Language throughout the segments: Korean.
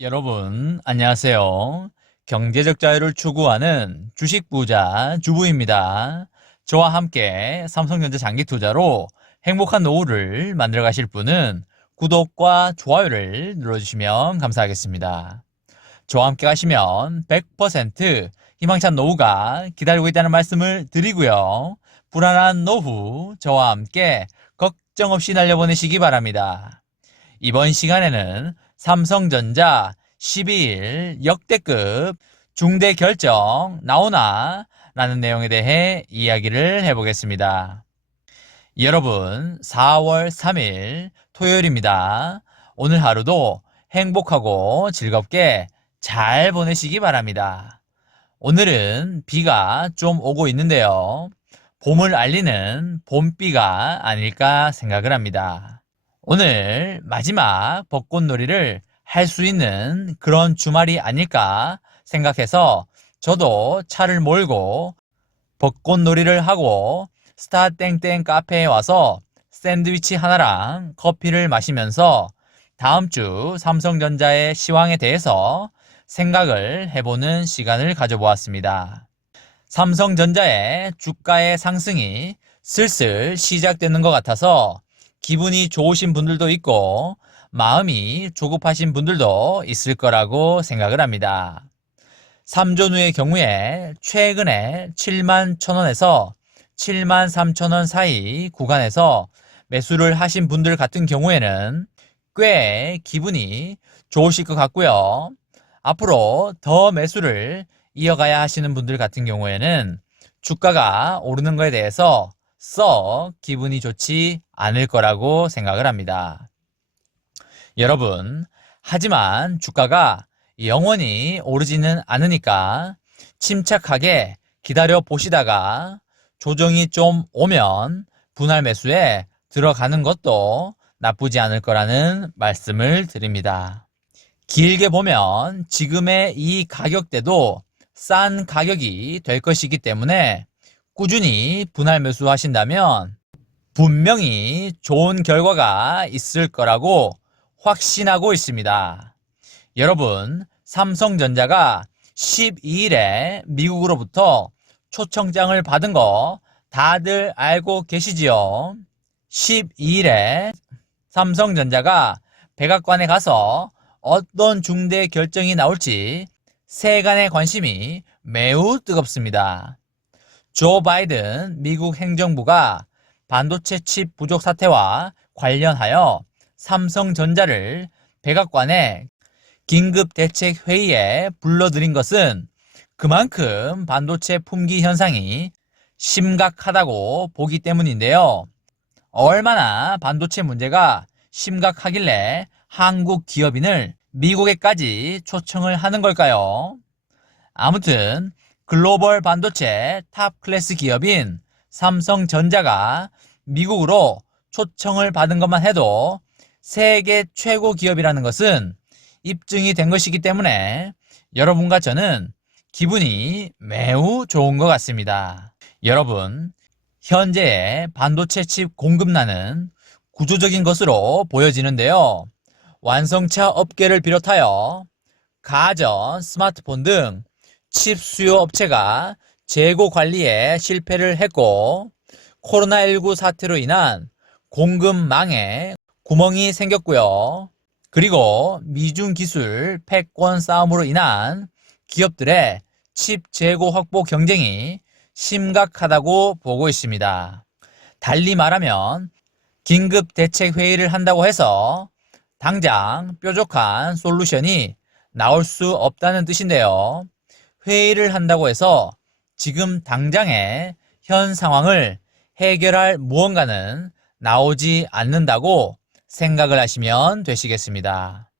여러분, 안녕하세요. 경제적 자유를 추구하는 주식 부자 주부입니다. 저와 함께 삼성전자 장기 투자로 행복한 노후를 만들어 가실 분은 구독과 좋아요를 눌러주시면 감사하겠습니다. 저와 함께 가시면 100% 희망찬 노후가 기다리고 있다는 말씀을 드리고요. 불안한 노후 저와 함께 걱정 없이 날려보내시기 바랍니다. 이번 시간에는 삼성전자 12일 역대급 중대 결정 나오나? 라는 내용에 대해 이야기를 해보겠습니다. 여러분, 4월 3일 토요일입니다. 오늘 하루도 행복하고 즐겁게 잘 보내시기 바랍니다. 오늘은 비가 좀 오고 있는데요. 봄을 알리는 봄비가 아닐까 생각을 합니다. 오늘 마지막 벚꽃놀이를 할 수 있는 그런 주말이 아닐까 생각해서 저도 차를 몰고 벚꽃놀이를 하고 스타땡땡 카페에 와서 샌드위치 하나랑 커피를 마시면서 다음 주 삼성전자의 시황에 대해서 생각을 해보는 시간을 가져보았습니다. 삼성전자의 주가의 상승이 슬슬 시작되는 것 같아서 기분이 좋으신 분들도 있고 마음이 조급하신 분들도 있을 거라고 생각을 합니다. 3존후의 경우에 최근에 7만 1,000원에서 7만 3천원 사이 구간에서 매수를 하신 분들 같은 경우에는 꽤 기분이 좋으실 것 같고요. 앞으로 더 매수를 이어가야 하시는 분들 같은 경우에는 주가가 오르는 것에 대해서 썩 기분이 좋지 않을 거라고 생각을 합니다. 여러분, 하지만 주가가 영원히 오르지는 않으니까 침착하게 기다려 보시다가 조정이 좀 오면 분할 매수에 들어가는 것도 나쁘지 않을 거라는 말씀을 드립니다. 길게 보면 지금의 이 가격대도 싼 가격이 될 것이기 때문에 꾸준히 분할 매수 하신다면 분명히 좋은 결과가 있을 거라고 확신하고 있습니다. 여러분, 삼성전자가 12일에 미국으로부터 초청장을 받은 거 다들 알고 계시지요? 12일에 삼성전자가 백악관에 가서 어떤 중대 결정이 나올지 세간의 관심이 매우 뜨겁습니다. 조 바이든 미국 행정부가 반도체 칩 부족 사태와 관련하여 삼성전자를 백악관에 긴급 대책 회의에 불러들인 것은 그만큼 반도체 품귀 현상이 심각하다고 보기 때문인데요. 얼마나 반도체 문제가 심각하길래 한국 기업인을 미국에까지 초청을 하는 걸까요? 아무튼 글로벌 반도체 탑 클래스 기업인 삼성전자가 미국으로 초청을 받은 것만 해도 세계 최고 기업이라는 것은 입증이 된 것이기 때문에 여러분과 저는 기분이 매우 좋은 것 같습니다. 여러분, 현재의 반도체 칩 공급난은 구조적인 것으로 보여지는데요. 완성차 업계를 비롯하여 가전, 스마트폰 등 칩 수요 업체가 재고 관리에 실패를 했고 코로나19 사태로 인한 공급망에 구멍이 생겼고요. 그리고 미중 기술 패권 싸움으로 인한 기업들의 칩 재고 확보 경쟁이 심각하다고 보고 있습니다. 달리 말하면 긴급 대책 회의를 한다고 해서 당장 뾰족한 솔루션이 나올 수 없다는 뜻인데요. 회의를 한다고 해서 지금 당장의 현 상황을 해결할 무언가는 나오지 않는다고 생각을 하시면 되시겠습니다.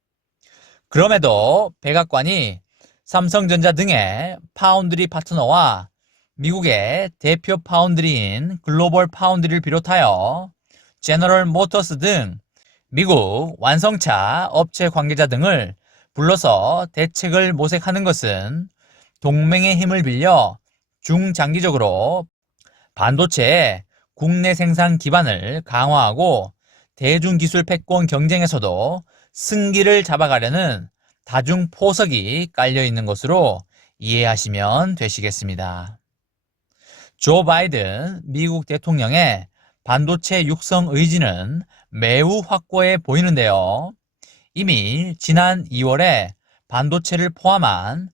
그럼에도 백악관이 삼성전자 등의 파운드리 파트너와 미국의 대표 파운드리인 글로벌 파운드리를 비롯하여 제너럴 모터스 등 미국 완성차 업체 관계자 등을 불러서 대책을 모색하는 것은 동맹의 힘을 빌려 중장기적으로 반도체의 국내 생산 기반을 강화하고 대중기술 패권 경쟁에서도 승기를 잡아가려는 다중 포석이 깔려 있는 것으로 이해하시면 되시겠습니다. 조 바이든 미국 대통령의 반도체 육성 의지는 매우 확고해 보이는데요. 이미 지난 2월에 반도체를 포함한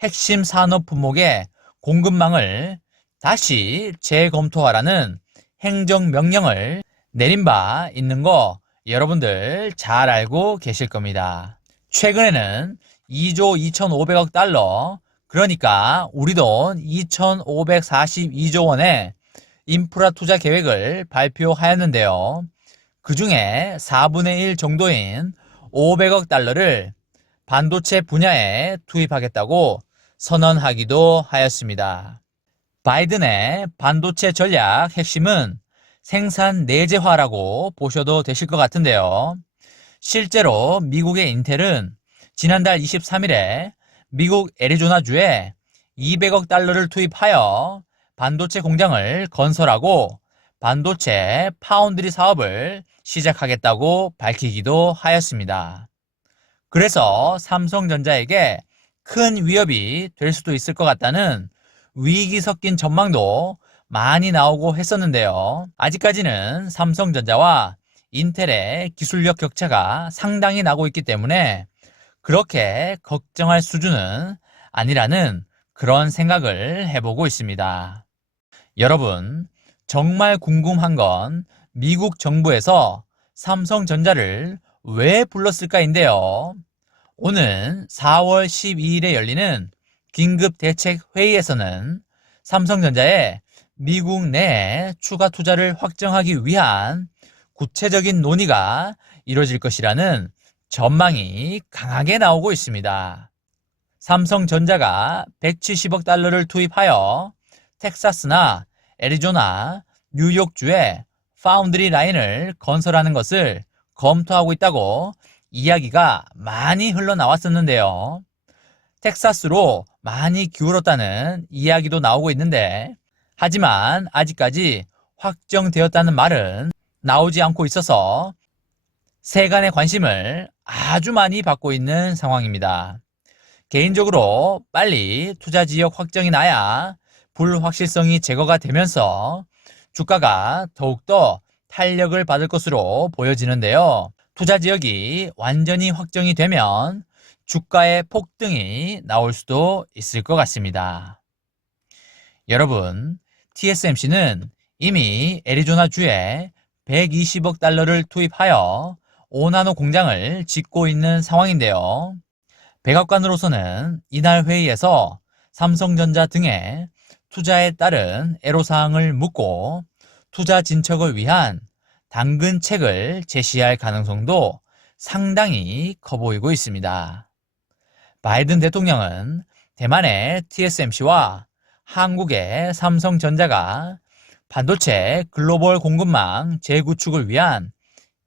핵심 산업 품목의 공급망을 다시 재검토하라는 행정명령을 내린 바 있는 거 여러분들 잘 알고 계실 겁니다. 최근에는 2조 2,500억 달러, 그러니까 우리 돈 2,542조 원의 인프라 투자 계획을 발표하였는데요. 그 중에 4분의 1 정도인 500억 달러를 반도체 분야에 투입하겠다고 선언하기도 하였습니다. 바이든의 반도체 전략 핵심은 생산 내재화라고 보셔도 되실 것 같은데요. 실제로 미국의 인텔은 지난달 23일에 미국 애리조나주에 200억 달러를 투입하여 반도체 공장을 건설하고 반도체 파운드리 사업을 시작하겠다고 밝히기도 하였습니다. 그래서 삼성전자에게 큰 위협이 될 수도 있을 것 같다는 위기 섞인 전망도 많이 나오고 했었는데요. 아직까지는 삼성전자와 인텔의 기술력 격차가 상당히 나고 있기 때문에 그렇게 걱정할 수준은 아니라는 그런 생각을 해보고 있습니다. 여러분, 정말 궁금한 건 미국 정부에서 삼성전자를 왜 불렀을까인데요. 오는 4월 12일에 열리는 긴급대책회의에서는 삼성전자의 미국 내에 추가 투자를 확정하기 위한 구체적인 논의가 이뤄질 것이라는 전망이 강하게 나오고 있습니다. 삼성전자가 170억 달러를 투입하여 텍사스나 애리조나, 뉴욕주에 파운드리 라인을 건설하는 것을 검토하고 있다고 이야기가 많이 흘러나왔었는데요. 텍사스로 많이 기울었다는 이야기도 나오고 있는데, 하지만 아직까지 확정되었다는 말은 나오지 않고 있어서 세간의 관심을 아주 많이 받고 있는 상황입니다. 개인적으로 빨리 투자 지역 확정이 나야 불확실성이 제거가 되면서 주가가 더욱더 탄력을 받을 것으로 보여지는데요. 투자 지역이 완전히 확정이 되면 주가의 폭등이 나올 수도 있을 것 같습니다. 여러분, TSMC는 이미 애리조나주에 120억 달러를 투입하여 5나노 공장을 짓고 있는 상황인데요. 백악관으로서는 이날 회의에서 삼성전자 등의 투자에 따른 애로사항을 묻고 투자 진척을 위한 당근책을 제시할 가능성도 상당히 커 보이고 있습니다. 바이든 대통령은 대만의 TSMC와 한국의 삼성전자가 반도체 글로벌 공급망 재구축을 위한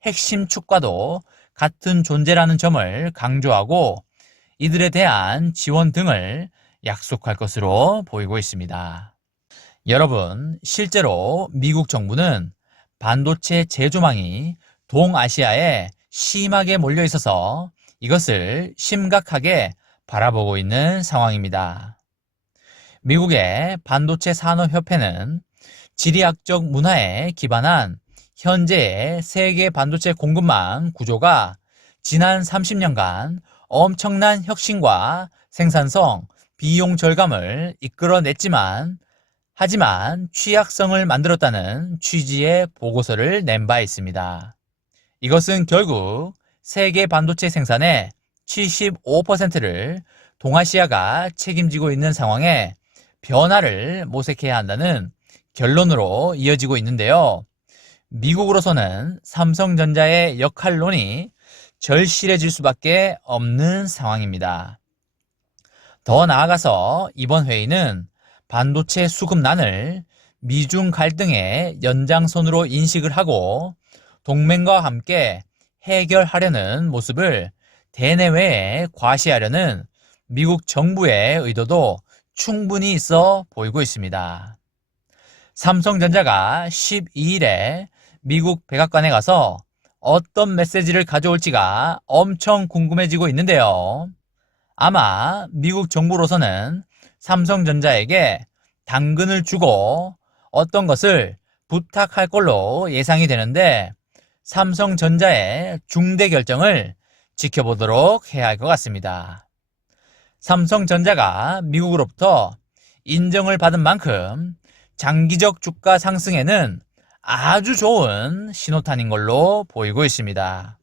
핵심 축과도 같은 존재라는 점을 강조하고 이들에 대한 지원 등을 약속할 것으로 보이고 있습니다. 여러분, 실제로 미국 정부는 반도체 제조망이 동아시아에 심하게 몰려 있어서 이것을 심각하게 바라보고 있는 상황입니다. 미국의 반도체 산업협회는 지리학적 문화에 기반한 현재의 세계 반도체 공급망 구조가 지난 30년간 엄청난 혁신과 생산성, 비용 절감을 이끌어냈지만 하지만 취약성을 만들었다는 취지의 보고서를 낸 바 있습니다. 이것은 결국 세계 반도체 생산의 75%를 동아시아가 책임지고 있는 상황에 변화를 모색해야 한다는 결론으로 이어지고 있는데요. 미국으로서는 삼성전자의 역할론이 절실해질 수밖에 없는 상황입니다. 더 나아가서 이번 회의는 반도체 수급난을 미중 갈등의 연장선으로 인식을 하고 동맹과 함께 해결하려는 모습을 대내외에 과시하려는 미국 정부의 의도도 충분히 있어 보이고 있습니다. 삼성전자가 12일에 미국 백악관에 가서 어떤 메시지를 가져올지가 엄청 궁금해지고 있는데요. 아마 미국 정부로서는 삼성전자에게 당근을 주고 어떤 것을 부탁할 걸로 예상이 되는데 삼성전자의 중대 결정을 지켜보도록 해야 할 것 같습니다. 삼성전자가 미국으로부터 인정을 받은 만큼 장기적 주가 상승에는 아주 좋은 신호탄인 걸로 보이고 있습니다.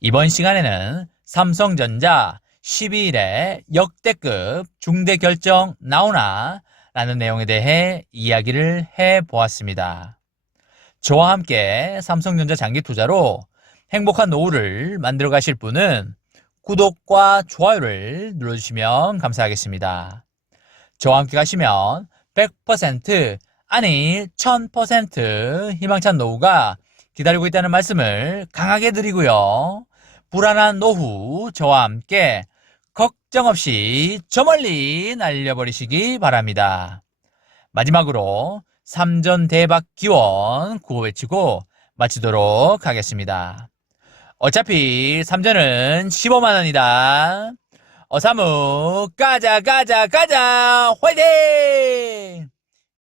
이번 시간에는 삼성전자 12일에 역대급 중대 결정 나오나 라는 내용에 대해 이야기를 해보았습니다. 저와 함께 삼성전자 장기 투자로 행복한 노후를 만들어 가실 분은 구독과 좋아요를 눌러주시면 감사하겠습니다. 저와 함께 가시면 100% 아니 1000% 희망찬 노후가 기다리고 있다는 말씀을 강하게 드리고요. 불안한 노후 저와 함께 걱정 없이 저 멀리 날려버리시기 바랍니다. 마지막으로 3전 대박 기원 구호 외치고 마치도록 하겠습니다. 어차피 3전은 15만원이다. 어사무 가자 가자 가자 화이팅!